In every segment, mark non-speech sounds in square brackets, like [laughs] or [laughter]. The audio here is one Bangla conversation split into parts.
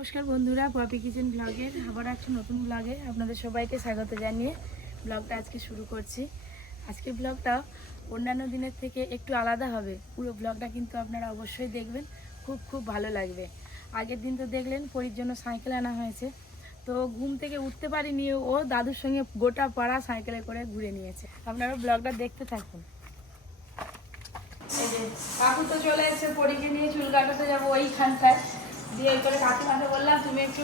নমস্কার বন্ধুরা পপি কিচেন ব্লগের আবার একটা নতুন ব্লগে আপনাদের সবাইকে স্বাগত জানিয়ে ব্লগটা আজকে শুরু করছি। আজকে ব্লগটা অন্যান্য দিনের থেকে একটু আলাদা হবে। পুরো ব্লগটা কিন্তু আপনারা অবশ্যই দেখবেন, খুব খুব ভালো লাগবে। আগের দিন তো দেখলেন, পরীর জন্য সাইকেল আনা হয়েছে। তো ঘুম থেকে উঠতে পারিনি, ও দাদুর সঙ্গে গোটা পাড়া সাইকেলে করে ঘুরে নিয়েছে। আপনারা ব্লগটা দেখতে থাকুন। কাকু তো চলে এসেছে, পরীকে নিয়ে চুল কাটাতে যাব ওইখানটায়। দিয়ে এই করে কাকিমাকে বললাম তুমি একটু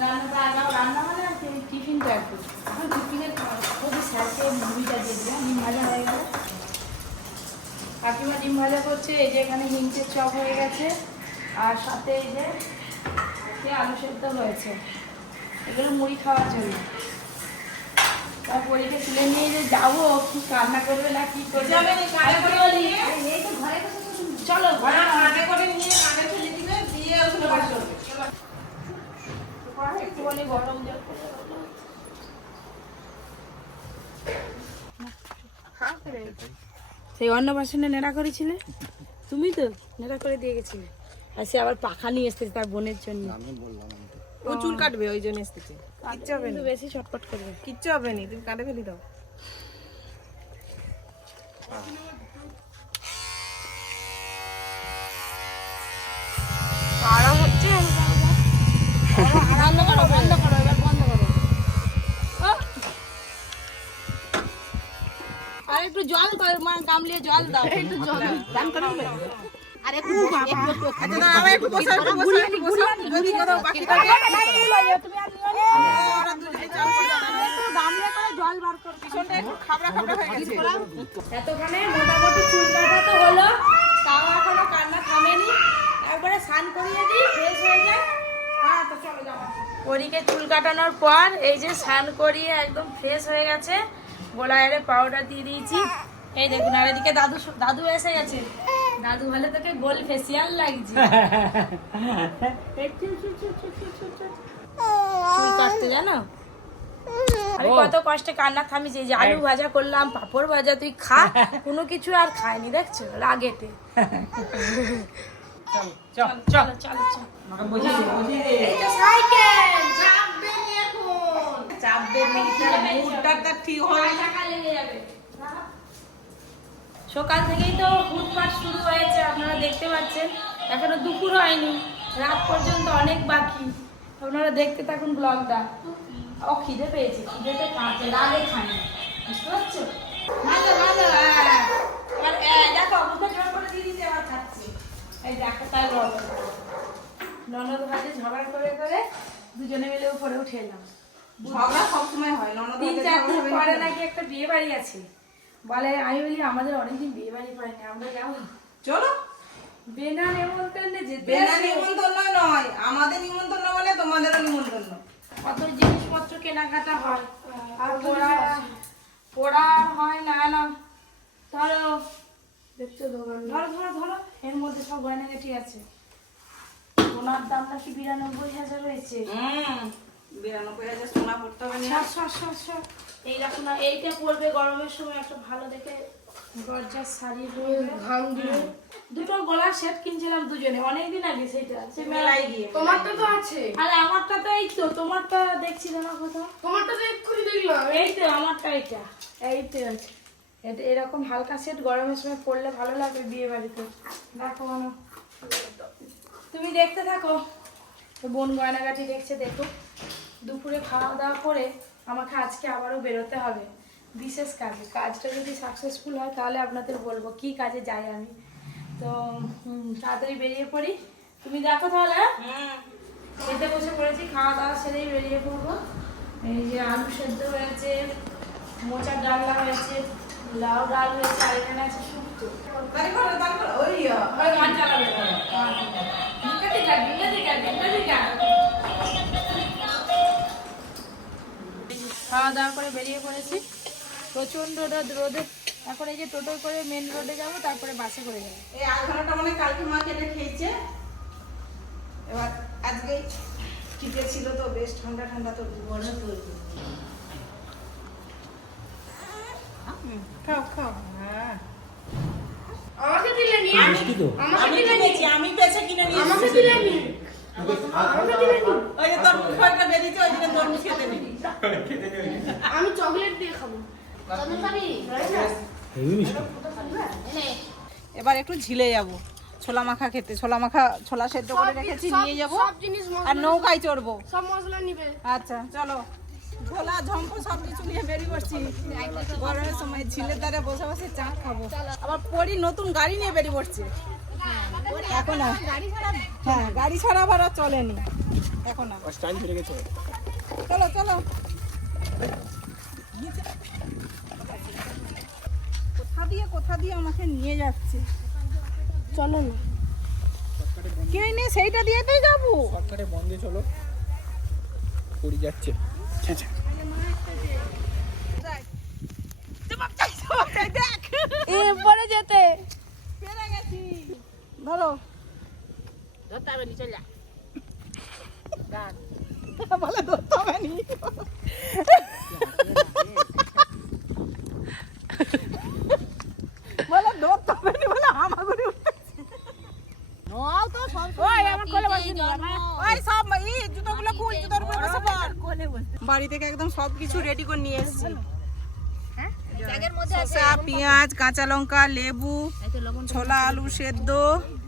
রান্নাটা আগাও রান্না মানে আর টিফিনটা একটু এখন টিফিনের ওদের স্যারকে মুভিটা দিয়ে দিলাম ডিম ভাজা হয়ে গেল। কাকিমা ডিম ভাজা করছে এই যে এখানে হিংচের চপ হয়ে গেছে আর সাথে এই যে আলু সেদ্ধ হয়েছে। এগুলো মুড়ি খাওয়ার জন্য। তার পরীকে তুলে নিয়ে যে যাব কি কান্না করবে না কি করবে? চলো ঘরে সেই অন্নপ্রাশনে নেড়া করেছিলে? তুমি তো নেড়া করে দিয়ে গেছিলে। আর সে আবার পাখা নিয়ে এসেছে তার বোনের জন্য। ও চুল কাটবে ওই জন্য এসেছে। কিচ্ছু হবে না। বেশি ছটপট করবে। কিচ্ছু হবে না তুমি কাটে ফেলি দাও। গামলিয়ে জল দাও। একটু জল দান করে দিবে আর একটু একটু একটু আচ্ছা আবার একটু বসে একটু বসে একটু বসে। যদি থাকে তুমি আর নিও না। ওরা দুজনে চাল একটু গামলা করে জল বার করো। পিছনটা একটু খাবড়া খাবড়া হয়ে গেছে। এতখানে মোটামুটি চুল কাটা তো হলো। তাও এখনও কান্না থামেনি। একবারে স্নান করিয়ে দিই ফ্রেশ হয়ে যায় হ্যাঁ তো চলো যাও। পরীকে চুল কাটানোর পর এই যে স্নান করিয়ে একদম ফ্রেশ হয়ে গেছে। গোলায় পাউডার দিয়ে দিয়েছি। এই দেখুন আর এদিকে দাদু দাদু এসে গেছে। দাদু হলে তোকে গোল ফেসিয়াল লাগছে। চুল, চুল, চুল, চুল, চুল, চুল, চুল। চুল কাটতে জানো? আমি কত কষ্টে কান্না থামিছি যে আলু ভাজা করলাম পাপড় ভাজা তুই খা কোনো কিছু আর খায়নি দেখছ? রাগেতে চলো চাপবে ঠিক হয় যাবে। সকাল থেকেই তো ফুটপাট শুরু হয়েছে আপনারা দেখতে পাচ্ছেন। এখনও দুপুর হয়নি রাত পর্যন্ত অনেক বাকি। আপনারা দেখতে থাকুন ব্লগটা। ও খিদে পেয়েছে খিদেতে কাঁচে রাগে খায় না। বুঝতে পারছ? ভালো হ্যাঁ। এবার দেখো মুখে জল করে দিয়ে দিতে আবার খাচ্ছে। এই দেখো তাই রব ননদ ভাজে ঝগড়া করে করে দুজনে মিলে উপরে উঠে এলাম। ঝগড়া সবসময় হয় ননদ তিন চার দিন পরে নাকি একটা বিয়ে বাড়ি আছে। বলে আমি বলি আমাদের অনেকদিন বিয়ে বাড়ি পাইনি আমরা যাব। চলো। বেনা নেমন্তন্নে যেতে বেনা। নিমন্ত্রণ নয় আমাদের নিমন্ত্রণ মানে তোমাদেরও নিমন্ত্রণ। কত জিনিসপত্র কেনাকাটা হয়। আর পোড়া পোড়া হয় না না। ধরো। দেখছ দোকান। ধরো ধরো ধরো। এর মধ্যে সব গয়নাগাটি আছে। সোনার দাম নাকি বিরানব্বই হাজার হয়েছে। হুম বিরানব্বই হাজার সোনা পড়তে হবে না। সর, সর, সর, সর। এইরকম না এইটা পরবে গরমের সময় একটা ভালো দেখে গর্জার শাড়ি দুটো গলার সেট কিনছিলাম দুজনে অনেকদিন আগে সেটা সে মেলায় গিয়ে। তোমারটা তো আছে। আরে আমারটা তো এই তো তোমারটা দেখছি না কোথাও? তোমারটা তো এক্ষুনি দেখলাম। এই তো আমারটা এটা এই তো আছে। এটা এরকম হালকা সেট গরমের সময় পরলে ভালো লাগবে বিয়ে বাড়িতে দেখো মানো তুমি দেখতে থাকো। বোন গয়নাগাটি দেখছে দেখো। দুপুরে খাওয়া দাওয়া করে আমাকে আজকে আবারও বেরোতে হবে। বিশেষ কাজে। কাজটা যদি সাকসেসফুল হয় তাহলে আপনাদের বলব কি কাজে যাই আমি? তো তাড়াতাড়ি বেরিয়ে পড়ি। তুমি দেখো তাহলে হ্যাঁ? খেতে বসে পড়েছি খাওয়া দাওয়া সেরেই বেরিয়ে পড়ব। এই যে আলু সেদ্ধ হয়েছে মোচার ডালনা হয়েছে লাউ ডাল হয়েছে আর এখানে আছে শুক্তো। খাওয়া দাওয়া করে বেরিয়ে পড়েছি। প্রচণ্ড রোদ রোদে এখন এই যে টোটো করে মেন রোডে যাব তারপরে বাসে করে যাব। এই আধ ঘণ্টা মানে কালকে মা কেটে খেয়েছে। এবার আজকে টিপে ছিল তো বেশ ঠান্ডা ঠান্ডা তো বড় তো খাও খাও। হ্যাঁ। আমাকে দিলে নি? আমি আমাকে দিলে নি? আমি বেছে কিনে নিয়েছি আমাকে দিলে নি? আমি চকলেট দিয়ে খাব। এবার একটু ঝিলে যাব। ছোলা মাখা খেতে ছোলা মাখা ছোলা সেদ্ধ করে রেখেছি নিয়ে যাব। সব জিনিস মশলা- আর নৌকায় চড়বো। সব মশলা নিবে। আচ্ছা চলো। ঝোলা ঝম্প সব কিছু নিয়ে বেরিয়ে পড়ছি। গরমের সময় ঝিলের ধারে বসে বসে চা খাব। আবার পরি নতুন গাড়ি নিয়ে বেরিয়ে পড়ছে। এখন আর হ্যাঁ গাড়ি ছাড়া আর চলেনি। এখন আর। চলো চলো। কোথা দিয়ে কোথা দিয়ে আমাকে নিয়ে যাচ্ছে? চলো না। কে নে সেইটা দিয়ে তো যাব বন্ধে চলো। পড়ে যাচ্ছে। দেখ এ যেতে। গেছি ধরো [laughs] বলে ধরতে হবে নি বলে ধরতে হবে নি বলে হামাগুড়ি উঠতেছে ওই আমার কোলে বসে নি ওই সব ই জুতোগুলো খুল জুতোর উপরে বসে পড়। বাড়ি থেকে একদম সব কিছু রেডি করে নিয়ে এসেছি। শসা পেঁয়াজ কাঁচা লঙ্কা লেবু ছোলা আলু সেদ্ধ।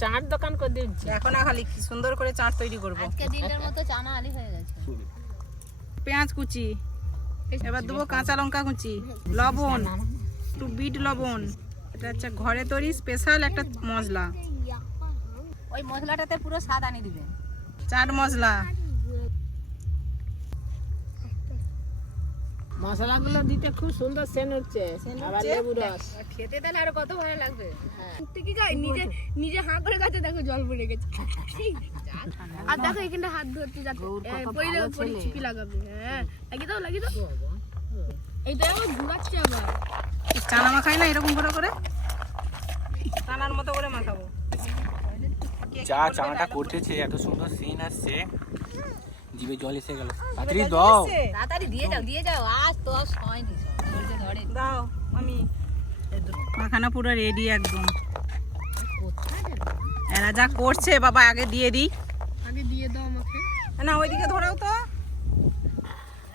চাট দোকান করে দিচ্ছে এখন খালি কি সুন্দর করে চাট তৈরি করব। আজকে দিনের মতো চানা আলি হয়ে গেছে। পেঁয়াজ কুচি এবার দেবো কাঁচা লঙ্কা কুচি লবণ একটু বিট লবণ। এটা হচ্ছে ঘরে তৈরি স্পেশাল একটা মশলা। ওই মশলাটাতে পুরো স্বাদ আনি দিবে। চাট মশলা। মশলাগুলো দিতে খুব সুন্দর সেন হচ্ছে আবার লেবু রস। খেতে দেন আরও কত ভালো লাগবে। কি গাই নিজে নিজে হাঁ করে গাছে দেখো জল পড়ে গেছে। [laughs] আর দেখো এখানটা হাত ধরতে যাচ্ছে। পরে পরে চিপি লাগাবে। হ্যাঁ। লাগিয়ে দাও লাগিয়ে দাও। এইটা আমার ঘুরাচ্ছে আবার। চানা মাখাই না এরকম করে করে? চানার মতো করে মাখাবো। যা চাটা করতেছে এত সুন্দর সিন আসছে। জিভে জল এসে গেল। তাড়াতাড়ি দাও। তাড়াতাড়ি দিয়ে যাও দিয়ে যাও। আজ তো আর হয়নি ধৈর্য ধরে দাও আমি মাখানা পুরো রেডি একদম। এরা যা করছে বাবা আগে দিয়ে দিই। আগে দিয়ে দাও আমাকে। না ওইদিকে ধরাও তো।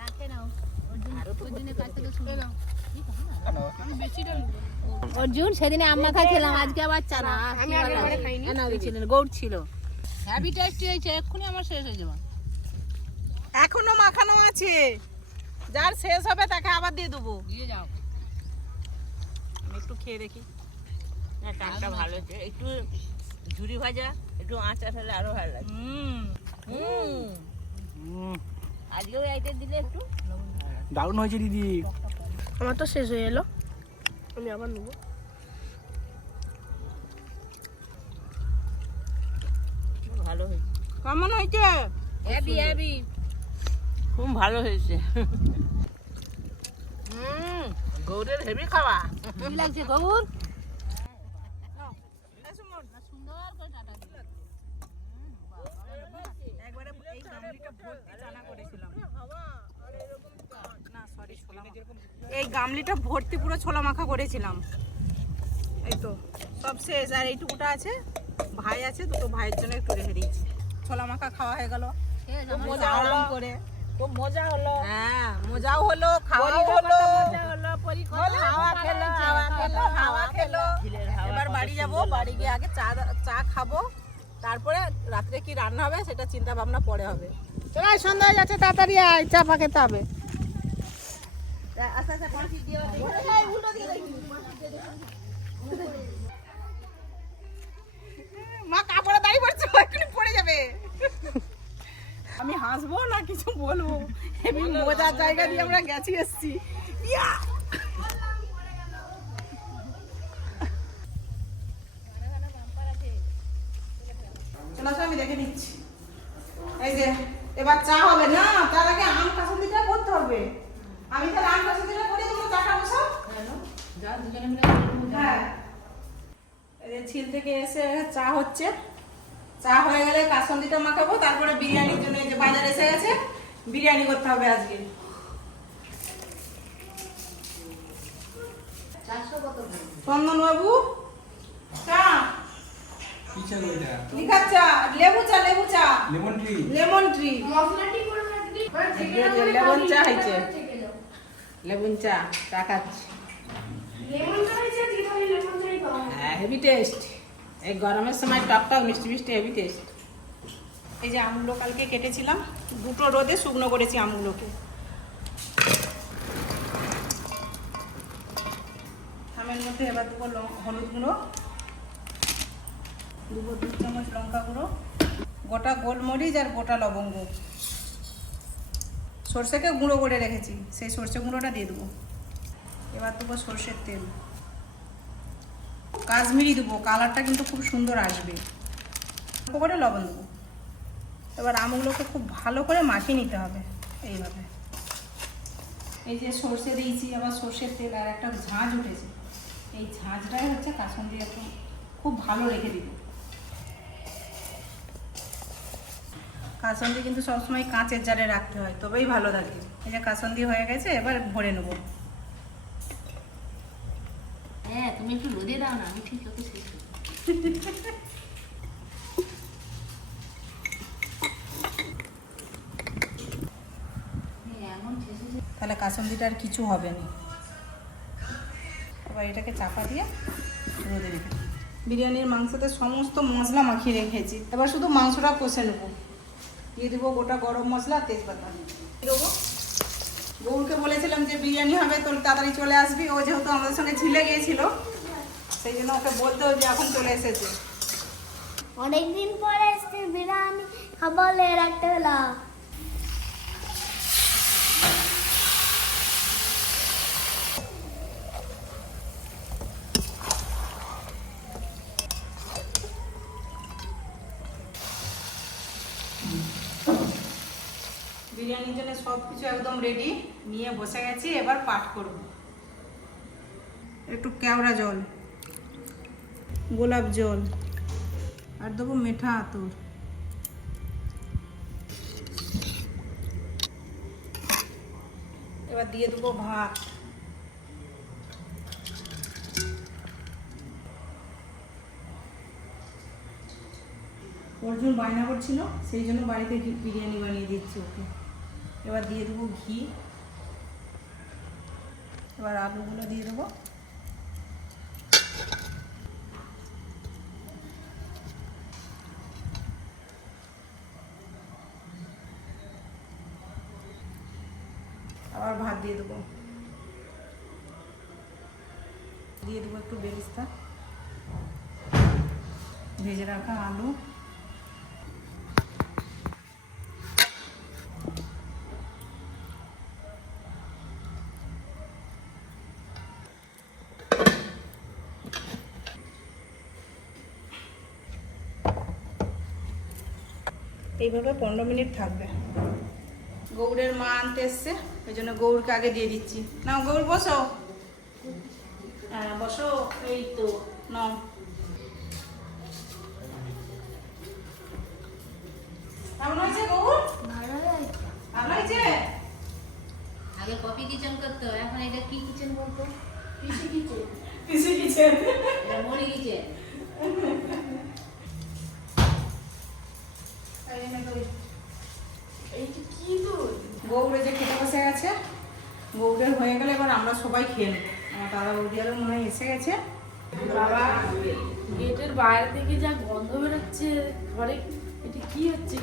রাখে নাও। অর্জুনের কাছ থেকে শুনে নাও। আমি বেশিটা নেব। অর্জুন সেদিনে আম্মা খাইছিলাম আজকে আবার চানা। আমি গৌড় ছিল। হ্যাভি টেস্টি হয়েছে এক্ষুনি আমার শেষ হয়ে যাবে। এখনও মাখানো আছে। যার শেষ হবে তাকে আবার দিয়ে দেবো। দিয়ে যাও। আমি একটু খেয়ে দেখি। না টানটা ভালো। হয়েছে একটু ঝুরি ভাজা একটু আচার হলে আরও ভালো লাগে। হুম হুম। আজকেও আইতে দিলে একটু? দারুণ হয়েছে দিদি। আমার তো শেষ হয়ে এলো। আমি আবার নেব। ভালো হয়েছে। কেমন হয়েছে? হ্যাপি হ্যাপি খুব ভালো হয়েছে। হুম গৌরের হেভি খাওয়া। কি লাগছে গৌর? এই গামলিটা ভর্তি পুরো ছোলা মাখা করেছিলাম। এই তো সব শেষ। আর এইটুকুটা আছে। ভাই আছে দুটো ভাইয়ের জন্য একটু রেখে দিয়েছি। ছোলা মাখা খাওয়া হয়ে গেল। করে। খুব মজা হলো। হ্যাঁ মজাও হলো খাওয়াও হলো। হলো, হাওয়া খেলো হাওয়া খেলো হাওয়া খেলো। এবার বাড়ি যাব বাড়ি গিয়ে আগে চা চা খাব। তারপরে রাত্রে কি রান্না হবে সেটা চিন্তা ভাবনা পরে হবে। চলো সন্ধ্যা হয়ে যাচ্ছে তাড়াতাড়ি আয় চা পা খেতে হবে। মা কাপড়ে দাঁড়িয়ে পড়ছে এক্ষুনি পড়ে যাবে। আমি হাসবো না কিছু বলব? হেবি মজার জায়গা দিয়ে আমরা গেছি এসছি। আমি দেখে নিচ্ছি। এই যে এবার চা হবে। না তার আগে আম হবে। আমি তাহলে আম করে তোমরা হ্যাঁ। এই ছিল থেকে এসে চা হচ্ছে। চা হয়ে গেলে কাসন্দিটা মাখাবো তারপরে বিরিয়ানির জন্য যে বাজার এসে গেছে বিরিয়ানি করতে হবে আজকে। চন্দন বাবু চা। কি চাল এটা লিখার চা লেবু চা লেবু চা। Lemon tree. Lemon tree. মশলাটি করে লেমন চা হয়েছে। লেবুন চা চা খাচ্ছি। লেমন চা হয়েছে দিদি লেমন চাই খাওয়া হেভি টেস্ট এই গরমের সময় টক টক মিষ্টি মিষ্টি হেভি টেস্ট এই যে আমগুলো কালকে কেটেছিলাম, দুটো রোদে শুকনো করেছি আমগুলোকে। আমের মধ্যে এবার দেবো হলুদ গুঁড়ো দেবো দু চামচ লঙ্কা গুঁড়ো, গোটা গোলমরিচ আর গোটা লবঙ্গ। সর্ষেকে গুঁড়ো করে রেখেছি, সেই সর্ষে গুঁড়োটা দিয়ে দেবো। এবার দেবো সর্ষের তেল। কাশ্মীরি দেবো, কালারটা কিন্তু খুব সুন্দর আসবে। করে লবণ দেবো। এবার আমগুলোকে খুব ভালো করে মাখিয়ে নিতে হবে এইভাবে। এই যে সর্ষে দিয়েছি, আবার সর্ষের তেল আর একটা ঝাঁঝ উঠেছে। এই ঝাঁঝটাই হচ্ছে কাসন্দি একটু খুব ভালো রেখে দিব। কাসন্দি কিন্তু সবসময় কাঁচের জারে রাখতে হয়, তবেই ভালো থাকে। এই যে কাসন্দি হয়ে গেছে, এবার ভরে নেব হ্যাঁ তুমি একটু রোদে দাও না আমি ঠিক শেষে- তাহলে কাসন্দিটা আর কিছু হবে না। এবার এটাকে চাপা দিয়ে রোদে রেখে বিরিয়ানির মাংসতে সমস্ত মশলা মাখিয়ে রেখেছি। এবার শুধু মাংসটা কষে নেব। দিয়ে দেবো গোটা গরম মশলা, তেজপাতা। দেবো গৌরকে বলেছিলাম যে বিরিয়ানি হবে, তোর তাড়াতাড়ি চলে আসবি। ও যেহেতু আমাদের সঙ্গে ঝিলে গিয়েছিল, সেই জন্য ওকে বলতে যে এখন চলে এসেছে। অনেকদিন পরে এসেছে বিরিয়ানি খাবলে রাত্রেবেলা বিরিয়ানির জন্য সব কিছু একদম রেডি নিয়ে বসে গেছি, এবার পাট করব। একটু কেওড়া জল, গোলাপ জল, আর দেবো মেঠা আতর। এবার দিয়ে দেবো ভাত। অর্জুন বায়না করছিল, সেই জন্য বাড়িতে বিরিয়ানি বানিয়ে দিচ্ছি ওকে। এবার দিয়ে দেবো ঘি। এবার আলুগুলো দিয়ে দেবো। আবার ভাত দিয়ে দেবো। দিয়ে দেবো একটু বেরিস্তা। ভেজে রাখা আলু। এইভাবে পনেরো মিনিট থাকবে। গৌড়ের মা আনতে এসছে ওই জন্য গৌরকে আগে দিয়ে দিচ্ছি। নাও গৌর বসো। হ্যাঁ বসো এই তো নাও। কেমন হয়েছে গৌর ভালো লাগে ভালো হয়েছে। আগে কপি কিচেন করতো এখন এটা কি কিচেন বলতো? PC kitchen. PC kitchen. এটা কিচেন। হয়ে গেলে এবার আমরা সবাই খেয়ে নেব। আমার দাদা বৌদি আরও মনে হয় এসে গেছে। বাবা গেটের বাইরে থেকে যা গন্ধ বেরোচ্ছে ঘরে এটা কি হচ্ছে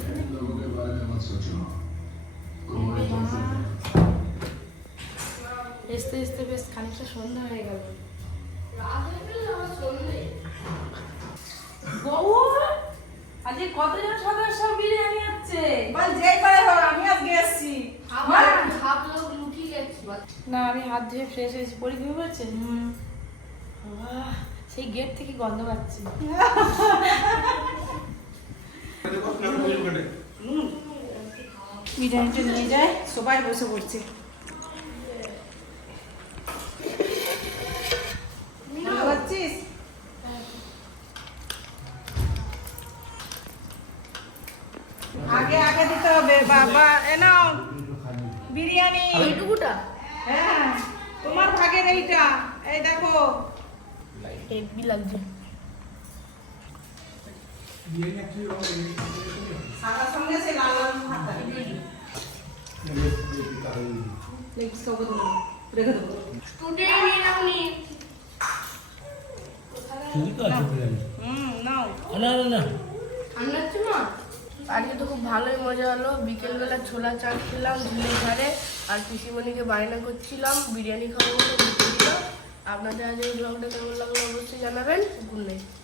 এসতে এসতে বেশ খানিকটা সন্ধ্যা হয়ে গেল। বউ আজকে কতজন সদস্য বিরিয়ানি হচ্ছে? বল যেই পারে আমি আজকে এসেছি। আমার গেছে না আমি হাত ধুয়ে ফ্রেশ হয়েছি। পরি ঘুমিয়ে পড়ছে সেই গেট থেকে গন্ধ পাচ্ছি। বিরিয়ানিটা নিয়ে যায় সবাই বসে পড়ছে এ নাও বিরিয়ানি এইটুকুটা হ্যাঁ তোমার ভাগের এইটা এই দেখো হেভি লাগছে সাদার সঙ্গে সে লাল লাল ভাত রেখে আজকে তো খুব ভালোই মজা হলো বিকেলবেলা ছোলা চাট খেলাম ঝিলের ধারে আর পিসিমণিকে বায়না করছিলাম বিরিয়ানি খাব বলে আপনাদের আজকে ব্লগটা কেমন লাগল অবশ্যই জানাবেন গুড নাইট